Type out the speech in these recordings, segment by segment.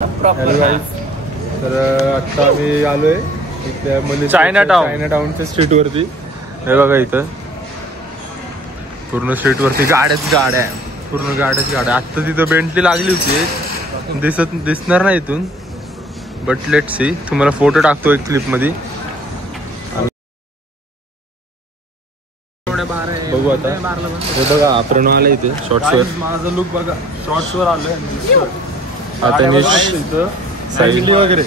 Hello guys, तर आत्ता आम्ही आलोय इथल्या चायना टाउनच्या स्ट्रीट वरती. हे बघा इथं पूर्ण स्ट्रीट वरती गाड्या पूर्ण गाड्याच गाड्या. आत्ता तिथं बेंटली लागली होती, दिसणार नाही इथून, बट लेट्स सी. तुम्हाला फोटो टाकतो एक क्लिप मध्ये, बघू आता. हे बघा आपण आलं इथे शॉर्ट्सवर. माझा लुक बघा, शॉर्ट्सवर आलोय आता सायकली वगैरे.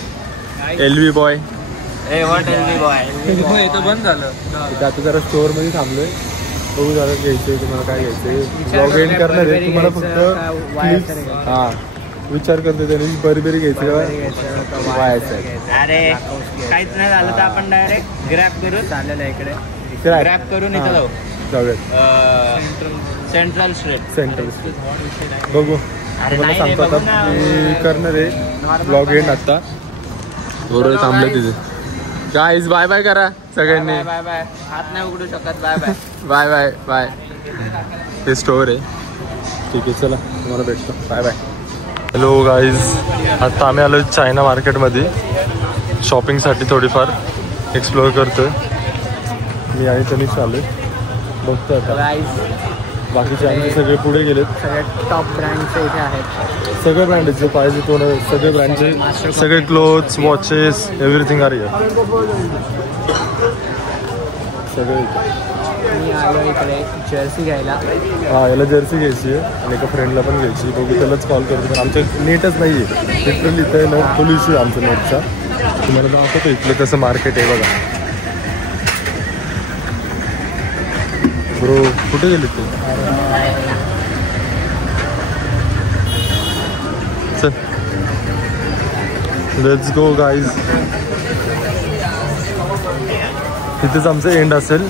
LV बॉय बंद झालं. आता जरा स्टोअर मध्ये थांबलोय. बघू जरा घ्यायचंय तुम्हाला, काय घ्यायचंय. ब्लॉग एंड करणार आहे तुम्हाला फक्त. हा विचार करतो त्याने बरी घ्यायची का वायाचं. अरे काहीच नाही झालं तर आपण डायरेक्ट ग्रॅब करू. चाललेलं इकडे ग्रॅब करून इथं जाऊयात. Central street. बघू तुम्हाला सांगतो आता मी करणार आहे ब्लॉग एंड. आता बरोबर थांबलं तिथे. गाईज बाय बाय करा सगळ्यांनी. Bye bye. हात नाही उघडू शकत. Bye bye. Bye bye bye. ते स्टोअर आहे. ठीक आहे चला तुम्हाला भेटतो. Bye bye. हॅलो गाईज, आता आम्ही आलो चायना मार्केटमध्ये शॉपिंगसाठी. थोडीफार एक्सप्लोअर करतोय मी आणि तनिष आलोय. बघतोय आता बाकीचे आमचे सगळे पुढे गेलेत. सगळे टॉप ब्रँडचे इथे आहेत. सगळे ब्रँड जे पाहिजे तो सगळे ब्रँडचे सगळे clothes, watches, everything are here. सगळे मी आलो इकडे जर्सी घ्यायला. हा याला जर्सी घ्यायची आहे आणि एका फ्रेंडला पण घ्यायची. बघू त्यालाच कॉल करतो, पण आमचं नेटच नाही आहे. लिटरली इथं नो फुल इश्यू आहे आमचा नेटचा. तुम्हाला दाखवतो इथलं कसं मार्केट आहे बघा. ब्रो कुठे गेले ते? चल लेट्स गो गाईज. इथेच आमचं एंड असेल.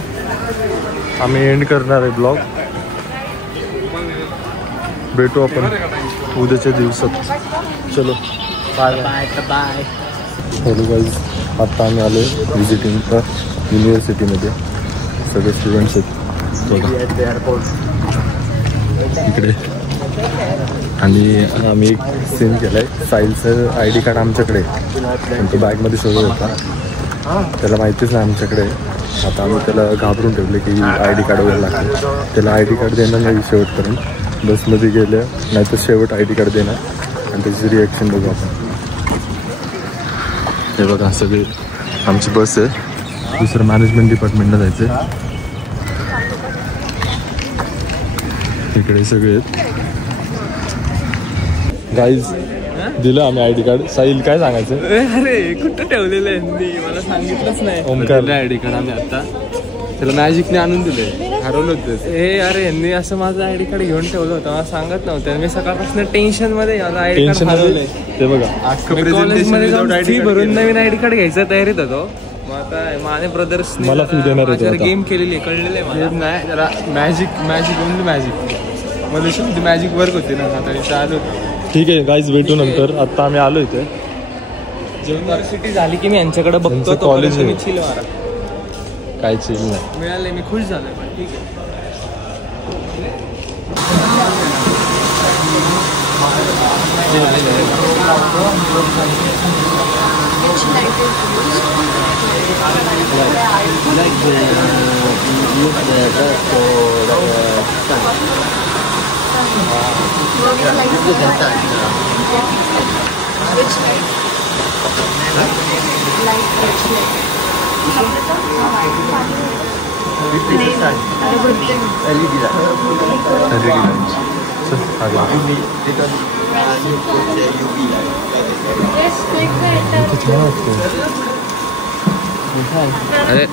आम्ही एंड करणार आहे ब्लॉग. भेटू आपण उद्याच्या दिवसात. चलो bye bye bye. Hello guys, आत्ता आम्ही आलो व्हिजिटिंग युनिव्हर्सिटीमध्ये. सगळे स्टुडंट्स आहेत इकडे. आणि आम्ही एक सीन केला आहे. साहिलचं ID कार्ड आमच्याकडे पण तो बॅगमध्ये शोधत होता. त्याला माहितीच नाही आमच्याकडे. आता आम्ही त्याला घाबरून ठेवले की ID कार्ड वगैरे लागतं. त्याला ID कार्ड देणार नाही शेवटपर्यंत. बसमध्ये गेल्या नाही तर शेवट ID कार्ड देणार आणि त्याची रिॲक्शन बघू आपण. हे बघा सगळे आमची बस आहे. दुसरं मॅनेजमेंट डिपार्टमेंटला जायचं आहे. इकडे सगळे आहेत गाईज. दिलं आम्ही ID कार्ड. साहिल काय सांगायचं? अरे कुठं ठेवलेलं आहे, मला सांगितलंच नाही. ओमकार ID कार्ड आम्ही आता त्याला मॅजिकने आणून दिले. हरवलं होतं. अरे यांनी असं माझं ID कार्ड घेऊन ठेवलं होतं, मला सांगत नव्हतं. मी सकाळपासून टेन्शन मध्ये ID कार्ड हरवलंय. ते बघा कॉलेजमध्ये फी भरून नवीन ID कार्ड घ्यायचा तयारीत होतो. मग आता माझे ब्रदर्स मला फी देणार होते. गेम केलेली कळलेलं आहे नाही जरा. मॅजिक ओनली मॅजिक मध्ये मॅजिक वर्क होते ना. आता इथं आलो. ठीक आहे गाईज, भेटू नंतर. आता आम्ही आलो इथे. युनिव्हर्सिटी झाली की मी यांच्याकडे बघतो. कॉलेज मी चिल मारा. काय चिल नाही मिळाले, मी खुश झालोय. पण ठीक आहे. अरे